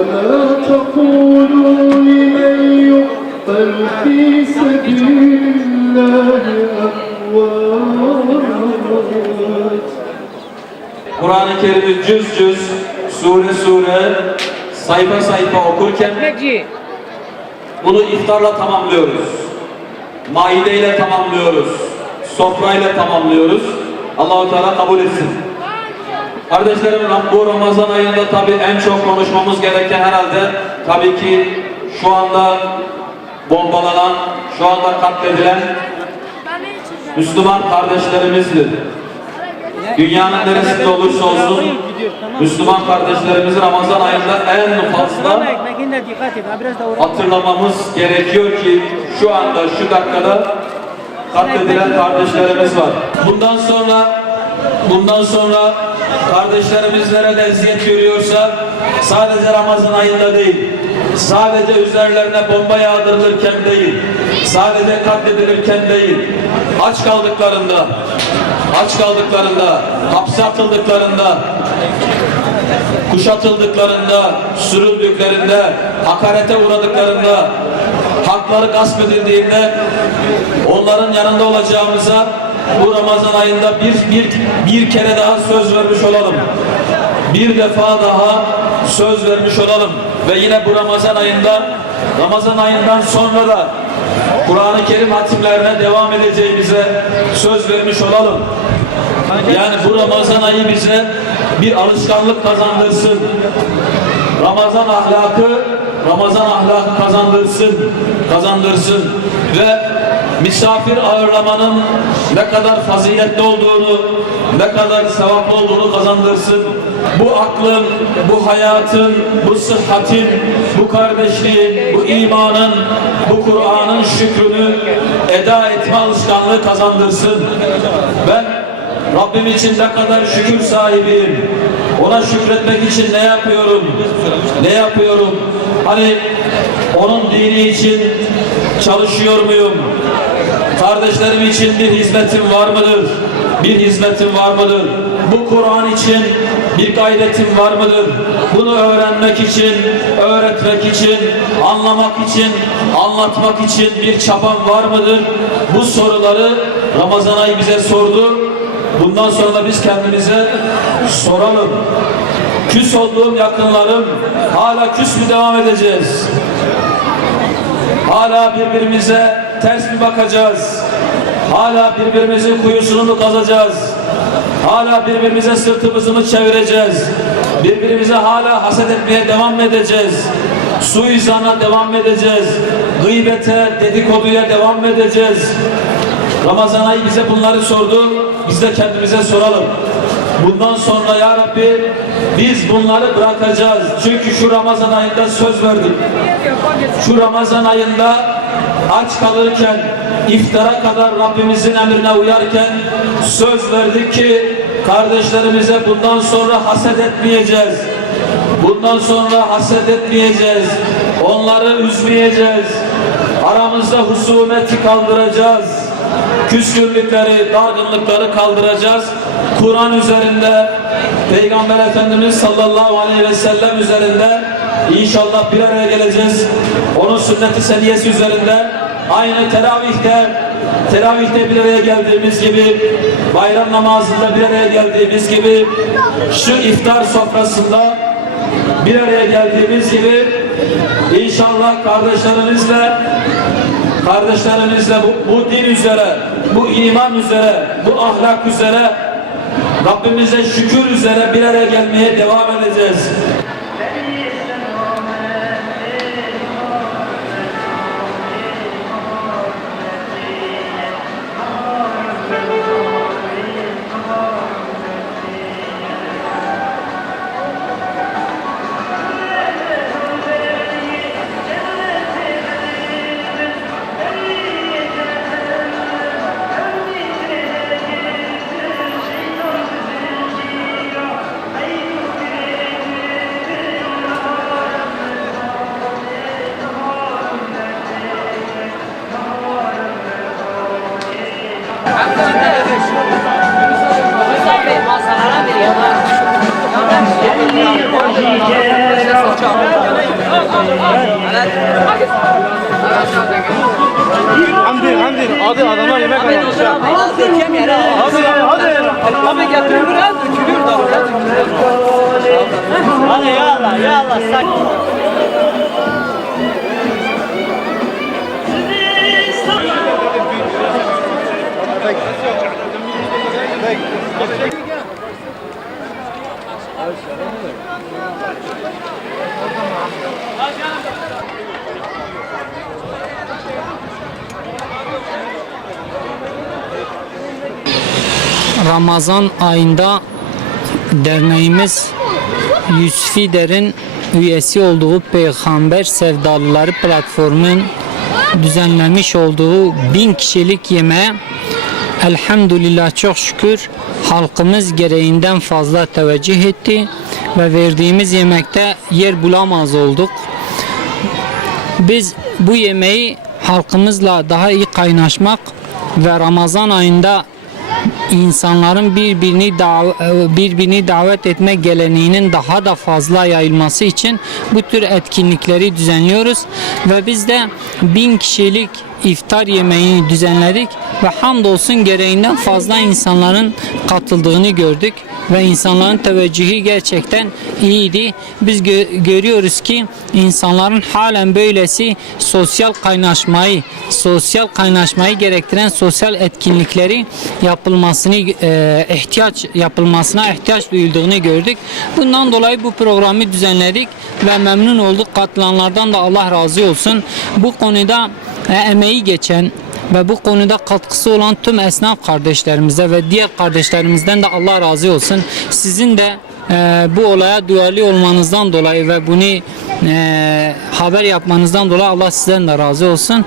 ولا تقولوا لمن يقتل في سبيل الله أموات. Kur'an-ı Kerim'i cüz cüz, sure sure, sayfa sayfa okurken bunu iftarla tamamlıyoruz. Maide ile tamamlıyoruz. Sofra ile tamamlıyoruz. Allah-u Teala kabul etsin. Kardeşlerim, bu Ramazan ayında tabii en çok konuşmamız gereken herhalde tabii ki şu anda bombalanan, şu anda katledilen Müslüman kardeşlerimizdir. Dünyanın neresinde olursa olsun Müslüman kardeşlerimizi Ramazan ayında en fazla hatırlamamız gerekiyor ki şu anda, şu dakikada katledilen kardeşlerimiz var. Bundan sonra kardeşlerimizlere de eziyet görüyorsa sadece Ramazan ayında değil, sadece üzerlerine bomba yağdırılırken değil, sadece katledilirken değil, aç kaldıklarında, hapse atıldıklarında, kuşatıldıklarında, sürüldüklerinde, hakarete uğradıklarında, hakları gasp edildiğinde onların yanında olacağımıza bu Ramazan ayında bir kere daha söz vermiş olalım. Bir defa daha söz vermiş olalım. Ve yine bu Ramazan ayından sonra da Kur'an-ı Kerim hatimlerine devam edeceğimize söz vermiş olalım. Yani bu Ramazan ayı bize bir alışkanlık kazandırsın. Ramazan ahlakı kazandırsın ve misafir ağırlamanın ne kadar faziletli olduğunu, ne kadar sevaplı olduğunu kazandırsın. Bu aklın, bu hayatın, bu sıhhatin, bu kardeşliğin, bu imanın, bu Kur'an'ın şükrünü eda etme alışkanlığı kazandırsın. Ben Rabbim için ne kadar şükür sahibiyim. Ona şükretmek için ne yapıyorum? Hani onun dini için çalışıyor muyum? Kardeşlerim için bir hizmetim var mıdır? Bu Kur'an için bir gayretim var mıdır? Bunu öğrenmek için, öğretmek için, anlamak için, anlatmak için bir çabam var mıdır? Bu soruları Ramazan ayı bize sordu. Bundan sonra da biz kendimize soralım. Küs olduğum yakınlarım, hala küs mü devam edeceğiz? Hala birbirimize ters mi bakacağız? Hala birbirimizin kuyusunu mu kazacağız? Hala birbirimize sırtımızı mı çevireceğiz? Birbirimize hala haset etmeye devam mı edeceğiz? Suizana devam mı edeceğiz? Gıybete, dedikoduya devam mı edeceğiz? Ramazan ayı bize bunları sordu. Biz de kendimize soralım. Bundan sonra ya Rabbi biz bunları bırakacağız. Çünkü şu Ramazan ayında söz verdik. Şu Ramazan ayında aç kalırken, iftara kadar Rabbimizin emrine uyarken söz verdik ki kardeşlerimize bundan sonra haset etmeyeceğiz. Bundan sonra haset etmeyeceğiz. Onları üzmeyeceğiz. Aramızda husumeti kaldıracağız. Küskünlükleri, dargınlıkları kaldıracağız. Kur'an üzerinde, Peygamber Efendimiz sallallahu aleyhi ve sellem üzerinde inşallah bir araya geleceğiz. Onun sünnet-i seniyesi üzerinde aynı teravihte bir araya geldiğimiz gibi, bayram namazında bir araya geldiğimiz gibi, şu iftar sofrasında bir araya geldiğimiz gibi inşallah kardeşlerimizle bu din üzere, bu iman üzere, bu ahlak üzere, Rabbimize şükür üzere bir araya gelmeye devam edeceğiz. Hamdi, hadi adamlar yemek almış ya. Hadi. Abi getir buraya dökülüyor da oraya dökülüyor. Hadi ya Allah sak. Ramazan ayında derneğimiz Yusfider'in üyesi olduğu Peygamber Sevdalıları platformunun düzenlemiş olduğu 1000 kişilik yemeğe elhamdülillah çok şükür halkımız gereğinden fazla teveccüh etti ve verdiğimiz yemekte yer bulamaz olduk. Biz bu yemeği halkımızla daha iyi kaynaşmak ve Ramazan ayında insanların birbirini davet etme geleneğinin daha da fazla yayılması için bu tür etkinlikleri düzenliyoruz ve biz de 1000 kişilik iftar yemeğini düzenledik ve hamdolsun gereğinden fazla insanların katıldığını gördük ve insanların teveccühü gerçekten iyiydi. Biz görüyoruz ki insanların halen böylesi sosyal kaynaşmayı gerektiren sosyal etkinlikleri yapılmasına ihtiyaç duyulduğunu gördük. Bundan dolayı bu programı düzenledik ve memnun olduk. Katılanlardan da Allah razı olsun. Bu konuda emeği geçen ve bu konuda katkısı olan tüm esnaf kardeşlerimize ve diğer kardeşlerimizden de Allah razı olsun. Sizin de bu olaya duyarlı olmanızdan dolayı ve bunu haber yapmanızdan dolayı Allah sizden de razı olsun.